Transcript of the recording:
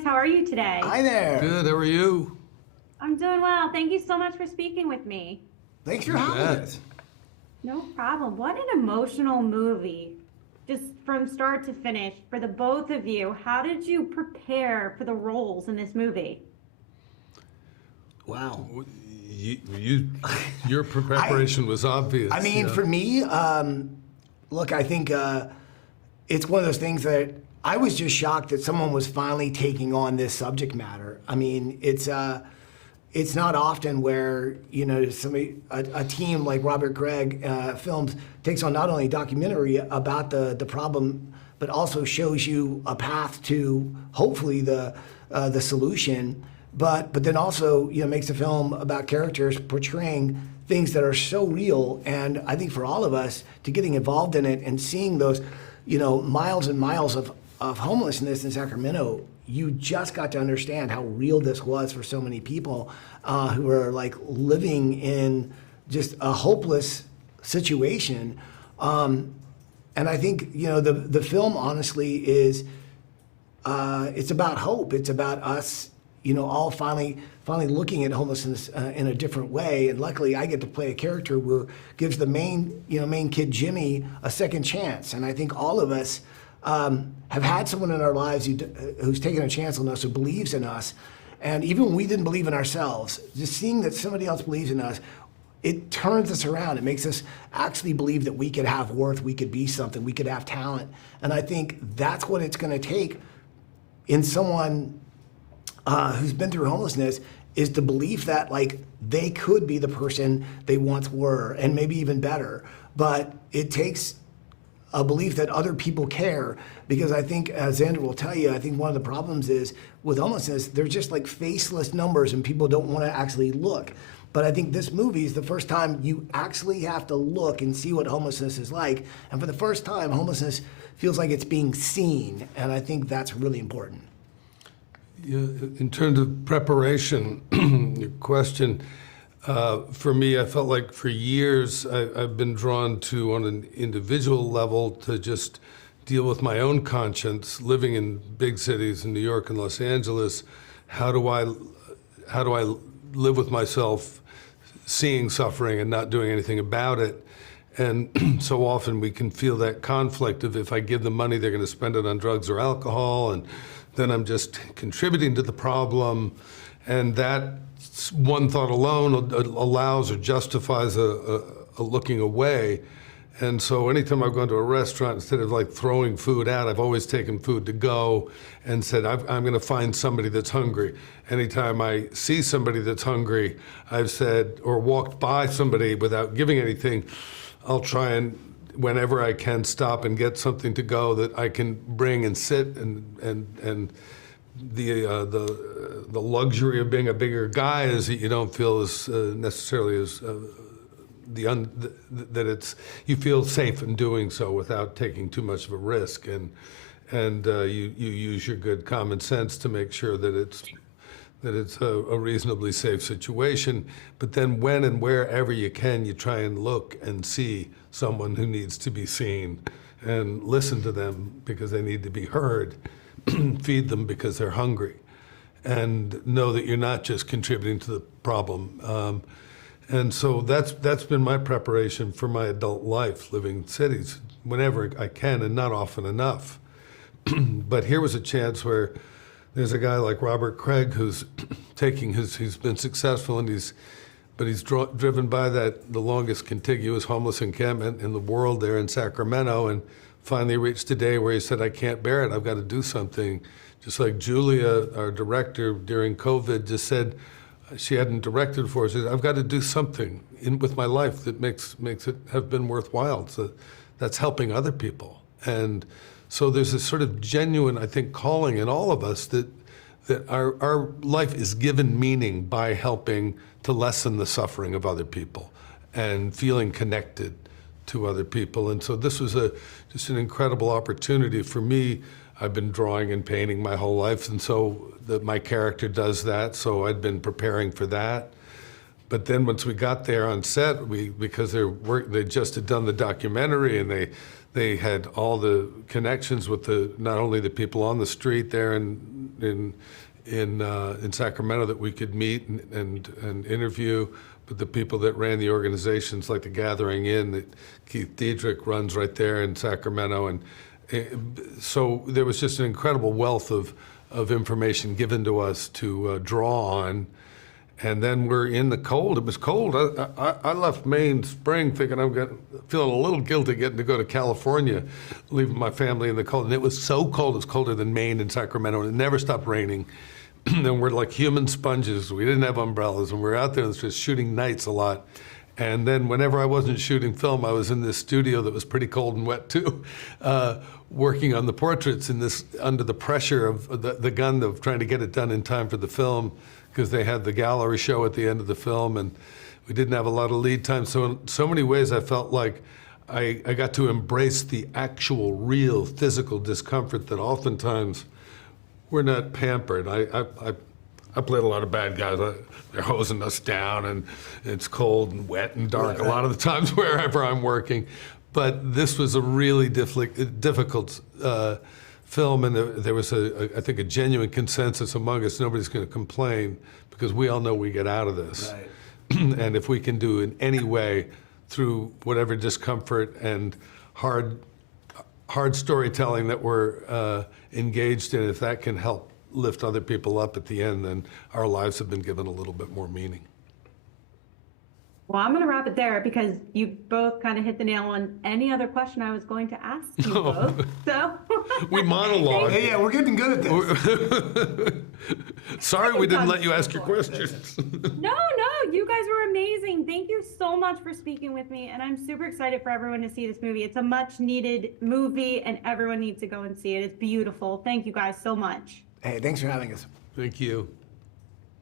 guys. How are you today? Hi there. Good, how are you? I'm doing well. Thank you so much for speaking with me. Thanks for You having bet. us. No problem. What an emotional movie. Just from start to finish for the both of you. How did you prepare for the roles in this movie? Wow. Your preparation was obvious. I mean, yeah. for me, look, I think it's one of those things that I was just shocked that someone was finally taking on this subject matter. I mean, it's not often where a team like Robert Craig Films takes on not only a documentary about the problem, but also shows you a path to hopefully the solution. But then also makes a film about characters portraying things that are so real. And I think for all of us to getting involved in it and seeing those miles and miles of homelessness in Sacramento, you just got to understand how real this was for so many people who are like living in just a hopeless situation. And I think the film honestly is it's about hope. It's about us all finally looking at homelessness in a different way. And luckily, I get to play a character who gives the main kid Jimmy a second chance. And I think all of us have had someone in our lives who's taken a chance on us, who believes in us. And even when we didn't believe in ourselves, just seeing that somebody else believes in us, it turns us around. It makes us actually believe that we could have worth, we could be something, we could have talent. And I think that's what it's going to take in someone who's been through homelessness, is the belief that like they could be the person they once were and maybe even better. But it takes a belief that other people care, because I think, as Xander will tell you, I think one of the problems is with homelessness, they're just like faceless numbers and people don't want to actually look. But I think this movie is the first time you actually have to look and see what homelessness is like. And for the first time, homelessness feels like it's being seen. And I think that's really important. Yeah, in terms of preparation, your question, for me, I felt like for years I've been drawn to, on an individual level, to just deal with my own conscience. Living in big cities in New York and Los Angeles, how do I live with myself seeing suffering and not doing anything about it? And so often we can feel that conflict of, if I give them money, they're going to spend it on drugs or alcohol, and then I'm just contributing to the problem. And that one thought alone allows or justifies a looking away. And so anytime I've gone to a restaurant, instead of like throwing food out, I've always taken food to go and said, I'm going to find somebody that's hungry. Anytime I see somebody that's hungry, I've said, or walked by somebody without giving anything, I'll try and, whenever I can, stop and get something to go that I can bring and sit, and the luxury of being a bigger guy is that you don't feel as necessarily as that it's, you feel safe in doing so without taking too much of a risk, and you use your good common sense to make sure that it's a reasonably safe situation. But then when and wherever you can, you try and look and see someone who needs to be seen and listen to them because they need to be heard, feed them because they're hungry, and know that you're not just contributing to the problem. And so that's been my preparation for my adult life, living in cities whenever I can, and not often enough. But here was a chance where there's a guy like Robert Craig who's he's been successful, and he's driven by the longest contiguous homeless encampment in the world there in Sacramento, and finally reached a day where he said, I can't bear it, I've got to do something. Just like Julia, our director during COVID, just said, she hadn't directed before, she said, I've got to do something with my life that makes it have been worthwhile. So that's helping other people. And so there's this sort of genuine, I think, calling in all of us that our life is given meaning by helping to lessen the suffering of other people and feeling connected to other people. And so this was just an incredible opportunity for me. I've been drawing and painting my whole life, and so my character does that, so I'd been preparing for that. But then once we got there on set, because they just had done the documentary, and they had all the connections with not only the people on the street there in in Sacramento that we could meet and interview. But the people that ran the organizations, like the Gathering Inn that Keith Diedrich runs right there in Sacramento, and so there was just an incredible wealth of information given to us to draw on. And then we're in the cold. It was cold. I left Maine spring thinking feeling a little guilty getting to go to California, leaving my family in the cold. And it was so cold. It was colder than Maine and Sacramento, and it never stopped raining. And we're like human sponges. We didn't have umbrellas, and we were out there just shooting nights a lot. And then whenever I wasn't shooting film, I was in this studio that was pretty cold and wet too, working on the portraits under the pressure of the gun of trying to get it done in time for the film, because they had the gallery show at the end of the film, and we didn't have a lot of lead time. So in so many ways, I felt like I got to embrace the actual, real physical discomfort that oftentimes we're not pampered. I played a lot of bad guys. They're hosing us down, and it's cold and wet and dark a lot of the times wherever I'm working. But this was a really difficult film, and there was, I think, a genuine consensus among us. Nobody's going to complain because we all know we get out of this. Right. And if we can do in any way through whatever discomfort and hard storytelling that we're engaged in, if that can help lift other people up at the end, then our lives have been given a little bit more meaning. Well, I'm going to wrap it there because you both kind of hit the nail on any other question I was going to ask you both. So we monologue. Yeah, we're getting good at this. Sorry we didn't let you ask your questions. No, you guys were amazing. Thank you so much for speaking with me, and I'm super excited for everyone to see this movie. It's a much needed movie, and everyone needs to go and see it. It's beautiful. Thank you guys so much. Hey, thanks for having us. Thank you.